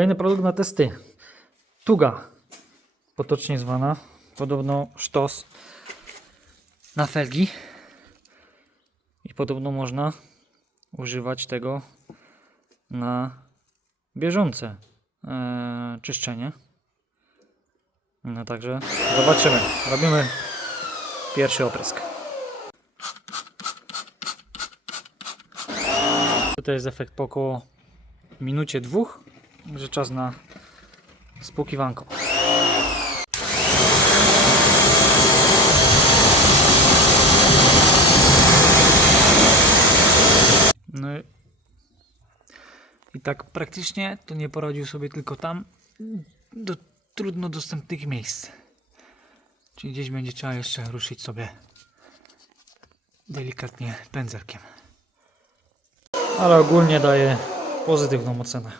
Kolejny produkt na testy. Tuga, potocznie zwana. Podobno sztos na felgi. I podobno można używać tego na bieżące e, czyszczenie. No także zobaczymy. Robimy pierwszy oprysk. Tutaj jest efekt po około minucie dwóch, że czas na spłukiwanko. No i, i tak praktycznie to nie poradził sobie tylko tam do trudno dostępnych miejsc. Czyli gdzieś będzie trzeba jeszcze ruszyć sobie delikatnie pędzelkiem. Ale ogólnie daje pozytywną ocenę.